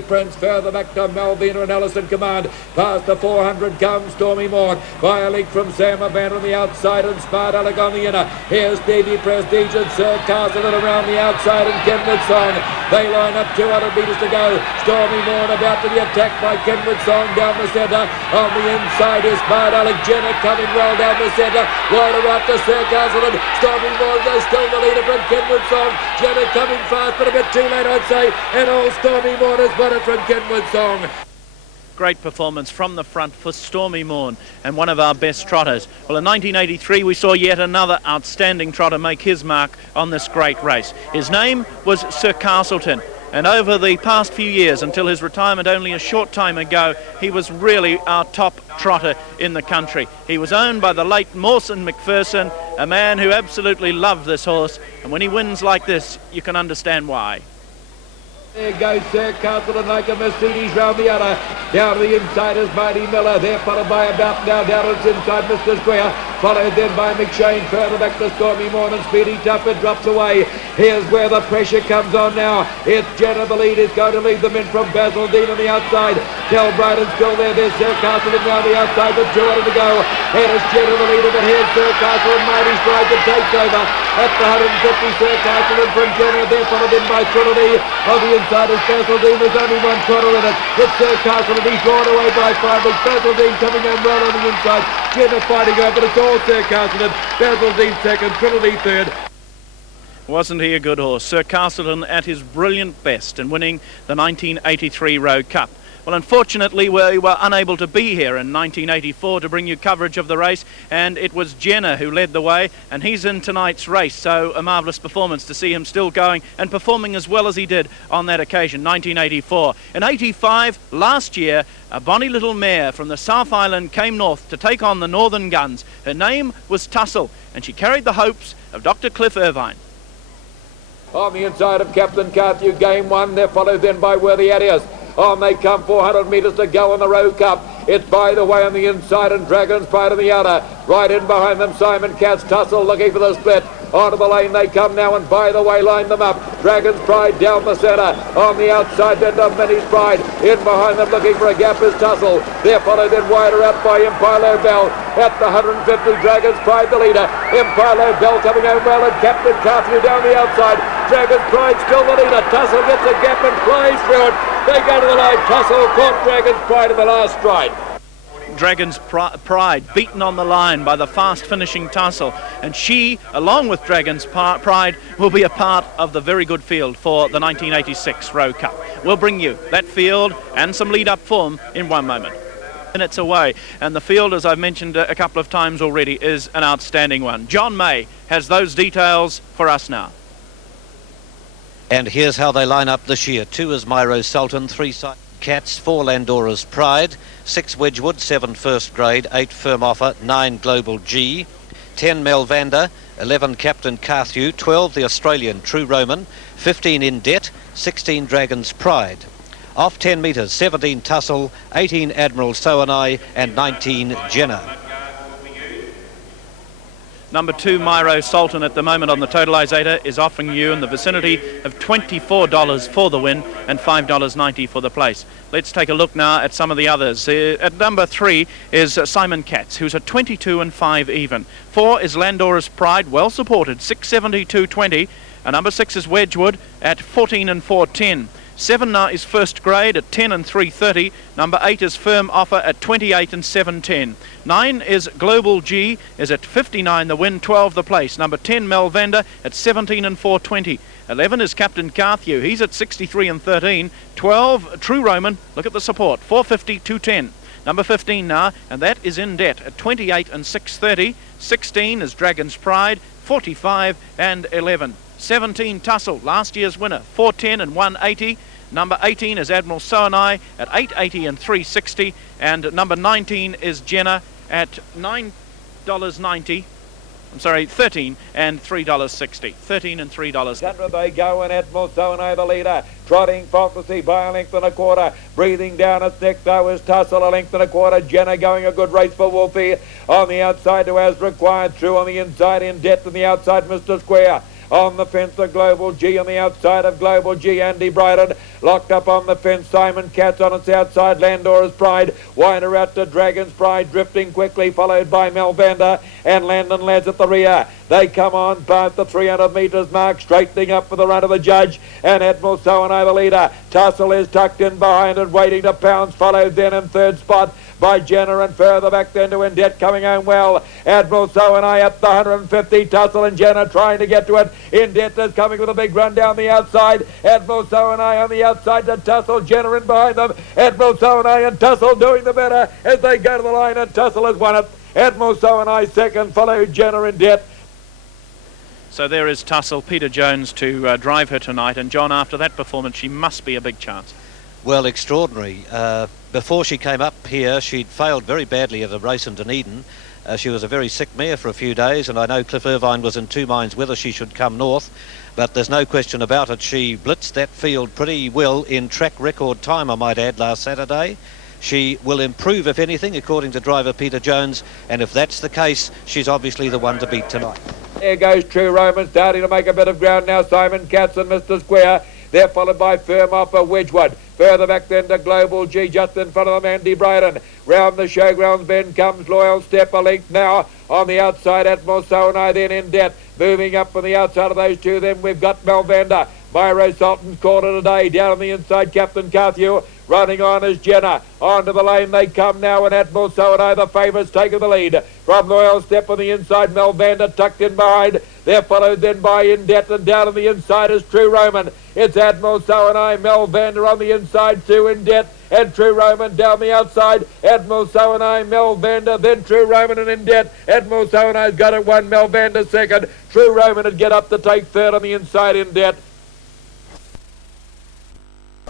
Prince further back to Malvina and Alice in command. Past the 400 comes Stormy Morn by a league from Sam Van on the outside and Smart Alec on the inner. Here's Davy Prestige and Sir Castleton around the outside and Kenwood Song. They line up 200 metres to go. Stormy Morn about to be attacked by Kenwood Song down the centre. On the inside is Smart Alec. Jenna coming well down the centre. Wider out to Sir Castleton. Stormy Morn goes still the leader from Kenwood Song. Jenna coming fast but a bit too late I'd say. And all Stormy Morn is won it from Kenwood Song. Great performance from the front for Stormy Morn and one of our best trotters. Well, in 1983 we saw yet another outstanding trotter make his mark on this great race. His name was Sir Castleton, and over the past few years, until his retirement only a short time ago, he was really our top trotter in the country. He was owned by the late Mawson McPherson, a man who absolutely loved this horse, and when he wins like this you can understand why. There goes Sir Castleton like a Mercedes round the other. Down to the inside is Mighty Miller. There followed by about now down its inside Mr. Square. Followed then by McShane. Further back to Stormy Morn and Speedy Tufford drops away. Here's where the pressure comes on now. It's Jenna the lead is going to lead them in from Basil Dean on the outside. Del Bryden still there. There's Sir Castleton down the outside with 200 to go. Here is Jenna the leader, but here's Sir Castleton. Mighty Stride that takes over. At the 150 Sir Castleton from Jenna. There followed in by Trinity. On the inside is Basil Dean. There's only one trotter in it. It's Sir Castleton. He's drawn away by 5. It's Basil Dean coming in well on the inside. Jenna fighting over, but it's all Sir Castleton. Basil Dean second, Trinity third. Wasn't he a good horse? Sir Castleton at his brilliant best and winning the 1983 Rowe Cup. Well, unfortunately, we were unable to be here in 1984 to bring you coverage of the race, and it was Jenner who led the way, and he's in tonight's race, so a marvellous performance to see him still going and performing as well as he did on that occasion, 1984. In 85, last year, a bonny little mare from the South Island came north to take on the Northern Guns. Her name was Tussle, and she carried the hopes of Dr. Cliff Irvine. On the inside of Captain Carthew, game one, they're followed then by Worthy Adios. On they come, 400 metres to go on the Rowe Cup. It's by the way on the inside and Dragon's Pride on the outer. Right in behind them, Simon Katz, Tussle looking for the split. Onto the lane they come now and by the way line them up. Dragon's Pride down the centre. On the outside then to Minnie's Pride. In behind them looking for a gap is Tussle. They're followed then wider out by Impilo Bell. At the 150 Dragon's Pride the leader. Impilo Bell coming home well and Captain Carthew down the outside. Dragon's Pride still the leader. Tussle gets a gap and flies through it. They go to the line. Tussle caught Dragon's Pride in the last stride. Dragon's Pride beaten on the line by the fast finishing Tussle, and she, along with Dragon's Pride, will be a part of the very good field for the 1986 Rowe Cup. We'll bring you that field and some lead up form in one moment. Minutes away, and the field, as I've mentioned a couple of times already, is an outstanding one. John May has those details for us now. And here's how they line up this year. 2 is Mairo Sultan, 3 Cats, 4 Landora's Pride, 6 Wedgwood, 7 First Grade, 8 Firm Offer, 9 Global G, 10 Melvander, 11 Captain Carthew, 12 the Australian True Roman, 15 In Debt, 16 Dragon's Pride. Off 10 metres, 17 Tussle, 18 Admiral Soanai and 19 Jenner. Number 2, Mairo Sultan, at the moment on the totalisator, is offering you in the vicinity of $24 for the win and $5.90 for the place. Let's take a look now at some of the others. At number 3 is Simon Katz, who's at 22 and 5 even. 4 is Landora's Pride, well supported, 672.20. And number 6 is Wedgwood at 14 and 4.10. 7 now is First Grade at 10 and 3.30. Number 8 is Firm Offer at 28 and 7.10. 9 is Global G, is at 59 the win, 12 the place. Number 10 Melvander at 17 and 4.20. 11 is Captain Carthew, he's at 63 and 13. 12 True Roman, look at the support, 450, 210. Number 15 now, and that is In Debt at 28 and 6.30. 16 is Dragon's Pride, 45 and 11. 17 Tussle, last year's winner, 410 and 180. Number 18 is Admiral Soanai at 880 and 360. And number 19 is Jenner at $9.90. I'm sorry, 13 and $3.60. 13 and $3. Centre they go and Admiral Soanai the leader. Trotting Prophecy by a length and a quarter. Breathing down its neck though is Tussle, a length and a quarter. Jenner going a good race for Wolfie. On the outside to As Required. Through on the inside In Debt, and the outside Mr. Square. On the fence, the Global G on the outside of Global G. Andy Bryden locked up on the fence. Simon Katz on its outside. Landora's Pride. Wider out to Dragon's Pride, drifting quickly, followed by Melvander and Landon Lads at the rear. They come on past the 300 metres mark, straightening up for the run of the judge, and Admiral Soanai the leader. Tussle is tucked in behind and waiting to pounce, followed then in third spot by Jenner, and further back then to Indet coming home well. Admiral Soanai at the 150, Tussle and Jenner trying to get to it. Indet is coming with a big run down the outside. Admiral Soanai on the outside to Tussle, Jenner in behind them. Admiral Soanai and Tussle doing the better as they go to the line, and Tussle has won it. Admiral Soanai second, followed Jenner Indet. So there is Tussle, Peter Jones to drive her tonight, and John, after that performance she must be a big chance. Well, extraordinary. Before she came up here, she'd failed very badly at a race in Dunedin. She was a very sick mare for a few days, and I know Cliff Irvine was in two minds whether she should come north, but there's no question about it. She blitzed that field pretty well in track record time, I might add, last Saturday. She will improve, if anything, according to driver Peter Jones, and if that's the case, she's obviously the one to beat tonight. There goes True Roman, starting to make a bit of ground now. Simon Katz and Mr. Square. They're followed by Firm Offer, Wedgwood. Further back then to Global G, just in front of them, Andy Bryden. Round the showgrounds bend comes Loyal Step, a length now. On the outside, Admiral Soanai, then Indet. Moving up from the outside of those two, then we've got Melvander. Mairo Sultan's caught it today. Down on the inside, Captain Carthew. Running on is Jenner. Onto the lane they come now, and Admiral Soanai, the favourites, taking the lead. From Loyal Step on the inside, Melvander tucked in behind. They're followed then by Indet, and down on the inside is True Roman. It's Admiral Soanai, Melvander on the inside, to Indet, and True Roman down the outside. Admiral Soanai, Melvander, then True Roman and Indet. Admiral Soanai's got it, one, Melvander second. True Roman would get up to take third on the inside, Indet.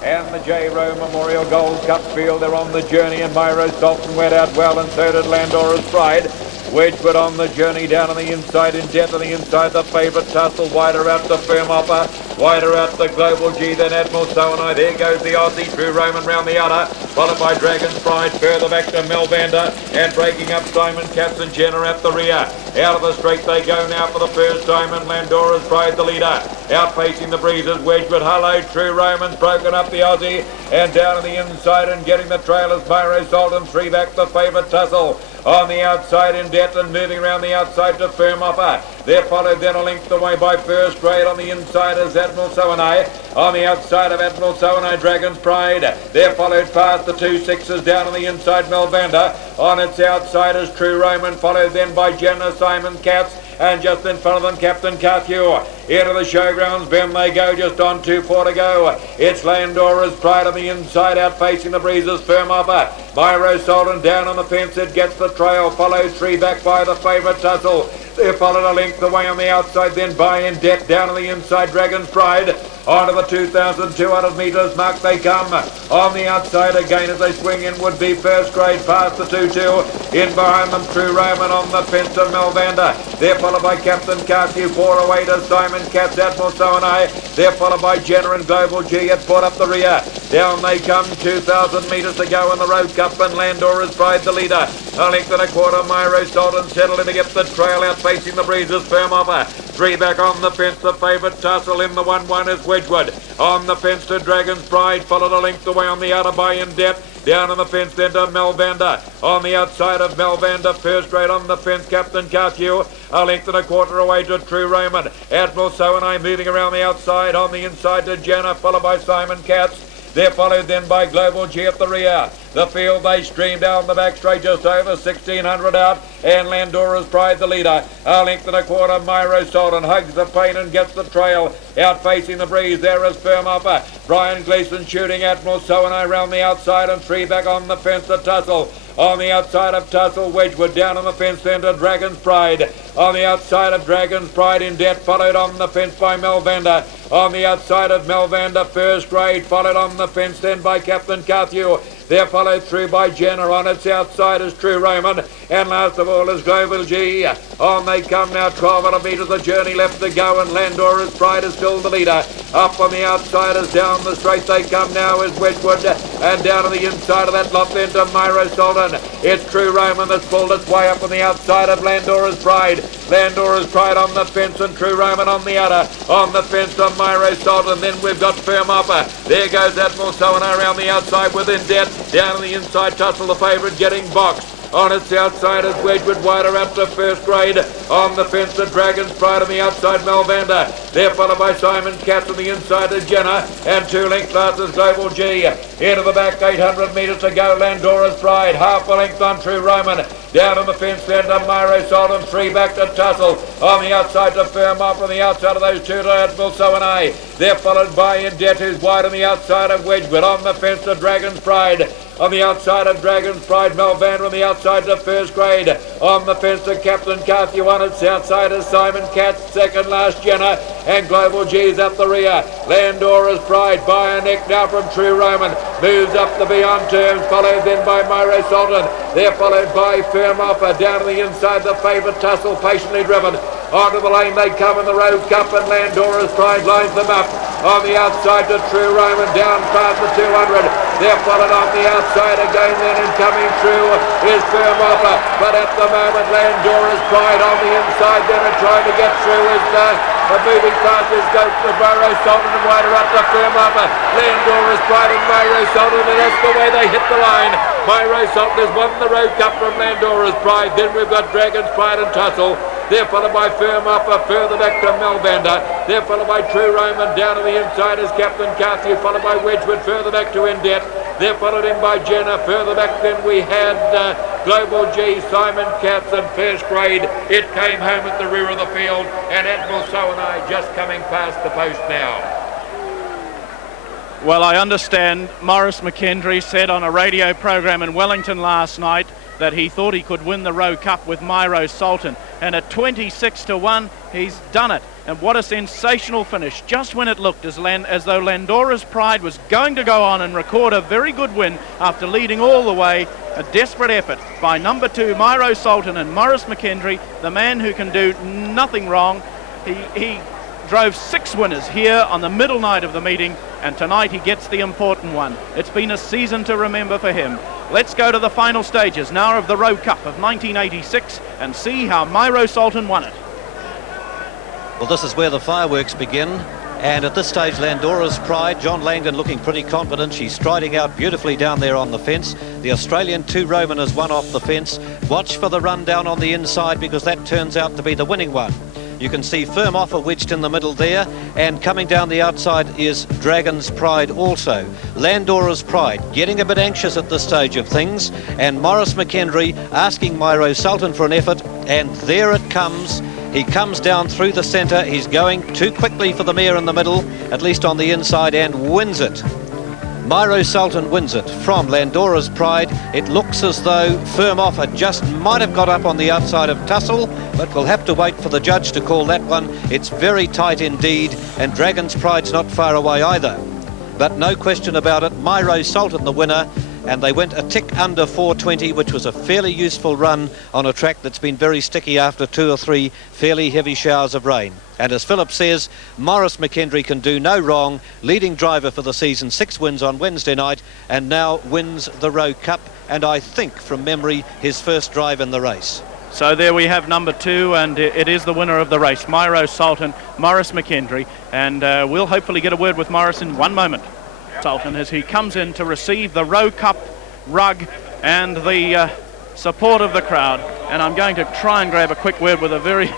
And the J. Rowe Memorial Gold Cup field, they're on the journey, and Mairo Sultan went out well, and so did Landora's Pride. Wedgwood on the journey, down on the inside, Indet on the inside, the favourite Tussle, wider out the Firm Offer, wider out the Global G, then Admiral Soanai. There goes the Aussie, True Roman round the outer, followed by Dragon's Pride, further back to Melvander, and breaking up Simon Katz and Jenner at the rear. Out of the straight they go now for the first time, and Landora's Pride the leader. Out facing the breezes, Wedgwood, hello, True Roman's broken up the Aussie, and down on the inside and getting the trail is Mairo Sultan, three back the favourite Tussle. On the outside, Indet, and moving around the outside to Firm Offer. They're followed then a length away by First Grade. On the inside is Admiral Soanai. On the outside of Admiral Soanai, Dragon's Pride. They're followed past the 2 6s down on the inside, Melvander. On its outside is True Roman, followed then by Jenner, Simon Katz, and just in front of them, Captain Carthew. Into the showgrounds bend they go, just on 2-4 to go. It's Landora's Pride on the inside, out facing the breezes, Firm Offer. Mairo Sultan down on the fence, it gets the trail, followed three back by the favourite Tussle. They're followed a length away on the outside, then by Indet, down on the inside, Dragon's Pride. Onto the 2,200 metres mark they come. On the outside again as they swing in would be First Grade past the 2-2. In behind them, True Roman on the fence of Melvander. They're followed by Captain Carthew, 4 away to Simon Katz, Admiral Soanai. They're followed by Jenner and Global G at port up the rear. Down they come, 2,000 metres to go in the Rowe Cup, and Landora's Pride the leader. A length and a quarter, Mairo Sultan settled in to get the trail, out facing the breezes, Firm Offer. Three back on the fence, the favourite Tussle. In the 1-1 is Wedgwood. On the fence to Dragon's Pride, followed a length away on the outer by Indet. Down on the fence then to Melvander. On the outside of Melvander, First Grade on the fence, Captain Carthew. A length and a quarter away to True Roman. Admiral Soanai moving around the outside. On the inside to Jenner, followed by Simon Katz. They're followed then by Global G at the rear. The field they stream down the back straight, just over 1,600 out, and Landora's Pride the leader. A length and a quarter, Mairo Sultan hugs the pain and gets the trail. Out facing the breeze, there is Firm Offer. Brian Gleeson shooting Admiral Soanai round the outside, and three back on the fence to Tussle. On the outside of Tussle, Wedgwood down on the fence then to Dragon's Pride. On the outside of Dragon's Pride, Indet, followed on the fence by Melvander. On the outside of Melvander, First Grade, followed on the fence then by Captain Carthew. They're followed through by Jenner. On its outside is True Roman. And last of all is Global G. On they come now, 12 metres the journey left to go, and Landora's Pride is still the leader. Up on the outside as down the straight they come now is Wedgwood, and down to the inside of that lot then to Mairo Sultan. It's True Roman that's pulled its way up on the outside of Landora's Pride. Landora's Pride on the fence and True Roman on the other. On the fence to Mairo Sultan. Then we've got Firm Offer. There goes Admiral Soanai around the outside within debt. Down on the inside, Tussle the favourite getting boxed. On its outside is Wedgwood, wider up to first grade. On the fence, the Dragon's Pride on the outside, Melvander. They're followed by Simon Katz on the inside of Jenna. And 2 length classes, Global G. Into the back, 800 metres to go, Landora's Pride. Half a length on True Roman. Down on the fence then to Mairo Sultan. 3 back to Tussle. On the outside to Firm Off. On the outside of those 2 to Admiral Soanai. They're followed by In Debt, who's wide on the outside of Wedgwood. On the fence, the Dragon's Pride. On the outside of Dragon's Pride, Melvander. On the outside to first grade. On the fence to Captain Carthew. On its outside is Simon Katz. Second last Jenna. And Global G's up the rear. Landora's Pride by a neck now from True Roman. Moves up the beyond terms. Followed then by Mairo Sultan. They're followed by Firm Offer. Down to the inside, the favourite Tussle, patiently driven. Onto the lane they come in the Rowe Cup, and Landora's Pride lines them up. On the outside to True Roman, down past the 200. They're followed on the outside again then, and coming through is Firm Offer. But at the moment, Landora's Pride on the inside then, and trying to get through is moving past his goat to Mairo Sultan, and wider up to Firm Offer. Landora's Pride and Mairo Sultan, and that's the way they hit the line. Mairo Sultan has won the Rowe Cup from Landora's Pride. Then we've got Dragon's Pride and Tussle. They're followed by Firm Offer, further back to Melvander. They're followed by True Roman, down to the inside is Captain Carthew, followed by Wedgwood, further back to In Debt. They're followed in by Jenna, further back then we had Global G, Simon Katz and first grade. It came home at the rear of the field, and Admiral Soanai just coming past the post now. Well, I understand Maurice McKendry said on a radio program in Wellington last night that he thought he could win the Rowe Cup with Mairo Sultan, and at 26-1 he's done it. And what a sensational finish, just when it looked as though Landora's Pride was going to go on and record a very good win after leading all the way. A desperate effort by number 2 Mairo Sultan and Maurice McKendry, the man who can do nothing wrong. He drove 6 winners here on the middle night of the meeting, and tonight he gets the important one. It's been a season to remember for him. Let's go to the final stages now of the Rowe Cup of 1986 and see how Mairo Sultan won it. Well, this is where the fireworks begin. And at this stage, Landora's Pride, John Langdon looking pretty confident. She's striding out beautifully down there on the fence. The Australian 2 Roman has won off the fence. Watch for the run down on the inside, because that turns out to be the winning one. You can see Firm Offer wedged in the middle there, and coming down the outside is Dragon's Pride also. Landora's Pride getting a bit anxious at this stage of things, and Maurice McKendry asking Mairo Sultan for an effort, and there it comes. He comes down through the centre. He's going too quickly for the mare in the middle, at least on the inside, and wins it. Mairo Sultan wins it from Landora's Pride. It looks as though Firm Offer just might have got up on the outside of Tussle, but we'll have to wait for the judge to call that one. It's very tight indeed, and Dragon's Pride's not far away either. But no question about it, Mairo Sultan the winner, and they went a tick under 4:20, which was a fairly useful run on a track that's been very sticky after 2 or 3 fairly heavy showers of rain. And as Philip says, Maurice McKendry can do no wrong, leading driver for the season, 6 wins on Wednesday night, and now wins the Rowe Cup, and I think from memory his first drive in the race. So there we have number 2, and it is the winner of the race, Mairo Sultan, Maurice McKendry, and we'll hopefully get a word with Maurice in one moment. Sultan, as he comes in to receive the Rowe Cup rug and the support of the crowd, and I'm going to try and grab a quick word with a very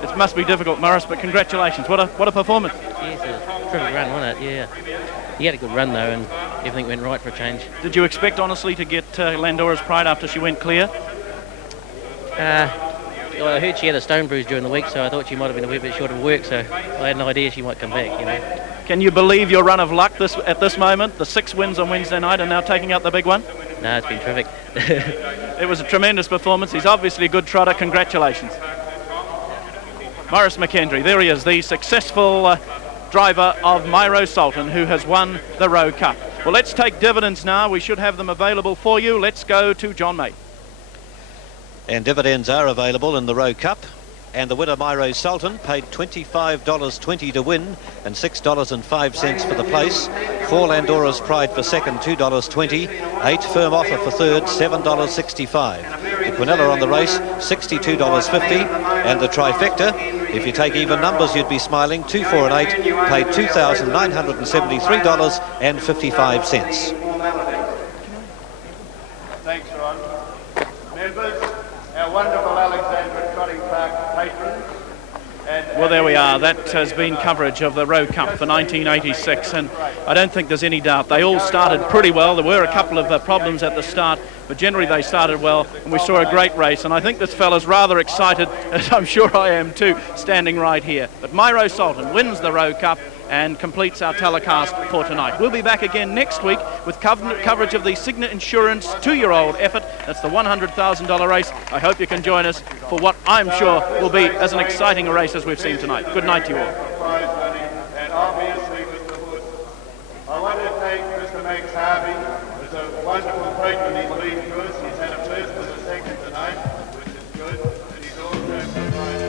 it must be difficult, Maurice, but congratulations. What a performance. Yes, it was a terrific run, wasn't it? Yeah. He had a good run though, and everything went right for a change. Did you expect honestly to get Landora's Pride after she went clear? Well, I heard she had a stone bruise during the week, so I thought she might have been a wee bit short of work, so I had an idea she might come back, you know. Can you believe your run of luck at this moment? The 6 wins on Wednesday night and now taking out the big one? No, it's been terrific. It was a tremendous performance. He's obviously a good trotter. Congratulations. Maurice McKendry, there he is, the successful driver of Mairo Sultan, who has won the Rowe Cup. Well, let's take dividends now. We should have them available for you. Let's go to John May. And dividends are available in the Rowe Cup. And the winner, Mairo Sultan, paid $25.20 to win and $6.05 for the place. 4 Landora's Pride for second, $2.20. 8 Firm Offer for third, $7.65. The Quinella on the race, $62.50. And the trifecta, if you take even numbers, you'd be smiling. 2, 4 and 8 paid $2,973.55. Thanks, Ron. Members, our wonderful Alexandra Trotting Park patrons. Well, there we are. That has been coverage of the Rowe Cup for 1986, and I don't think there's any doubt they all started pretty well. There were a couple of problems at the start, but generally they started well, and we saw a great race. And I think this fella's rather excited, as I'm sure I am too, standing right here. But Mairo Sultan wins the Rowe Cup and completes our telecast for tonight. We'll be back again next week with coverage of the Signet Insurance 2-year-old effort. That's the $100,000 race. I hope you can join us for what I'm sure will be as an exciting a race as we've seen tonight. Good night to you all. And obviously Mr. Hood. I want to thank Mr. Max Harvey. It's a wonderful patron he's been to us. He's had a first and a second tonight, which is good. And he's also provided